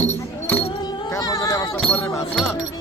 काठमाडौँले अवस्था पर्ने भएको छ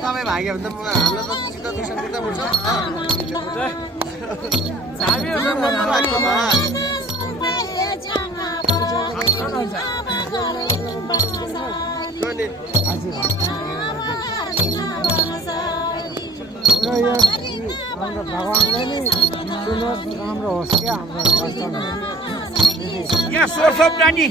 तपाईँ भाग्यो भने त हामीलाई त सिधा दुई सङ्गीत उठ्छ भगवानले नै सुन्नुहोस् राम्रो होस् क्या हाम्रो यहाँ स्वर सब नानी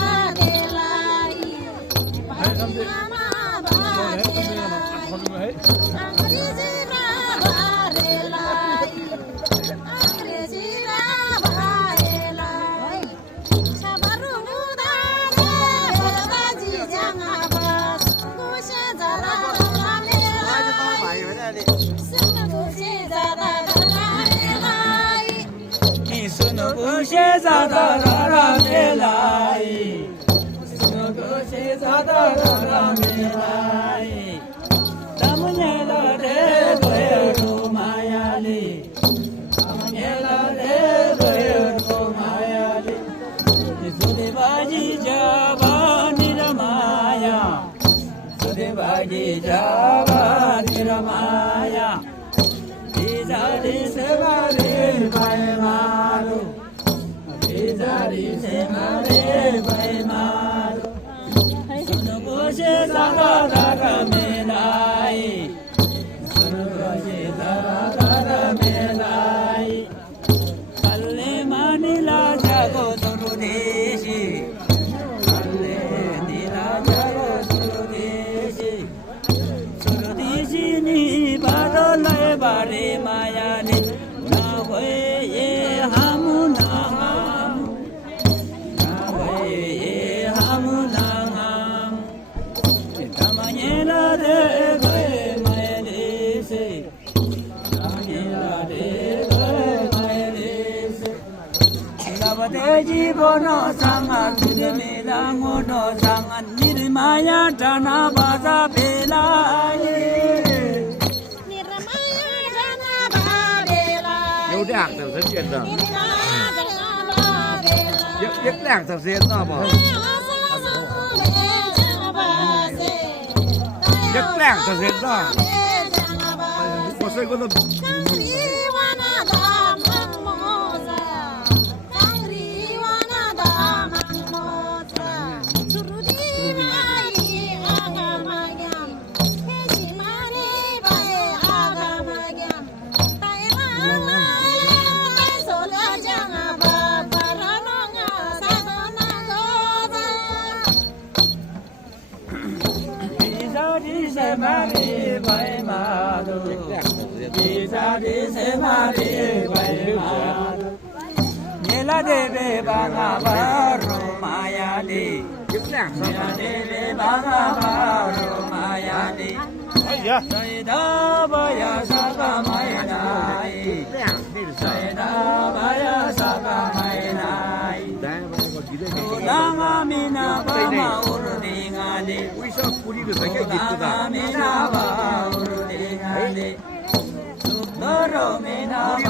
Hey 자바 니라마야 비자리 세마리 바이마루 비자리 세마리 바이마루 수는 곳에 살아다가 메나이 수는 곳에 살아다가 메나이 갈래마니라 자고 두루데시 갈래니라 자고 두루데시 두루데시니 바돌라에 바리 마야니 나회에 하무나함 나회에 하무나함 가마니라데 가에 마야데시 가마니라데 가에 마야데시 나바데지 보노 상아 두데메라 모노 상아 니르마야 다나 바자 벨라이 Yêu đảng thật rất chuyện rồi. Biết đảng thật rất đó mà. Biết đảng thật rất đó. Có xây có được. 비자리 세 마리 바이마루 비자리 세 마리 바이마루 닐라데베 바가바로 마야디 Biết đảng sao mà. 닐라데베 바가바로 마야디 사이다바야 사가마이나이 Biết đảng đi được sao. 사이다바야 사가마이나이 Đấy, mà còn chỉ đây cái 우랑아미나 바마 우르딩아니 Ui sao 뿌리를 되게 깊다. 우랑아미나 바 우르딩아니 쑥더러미나 바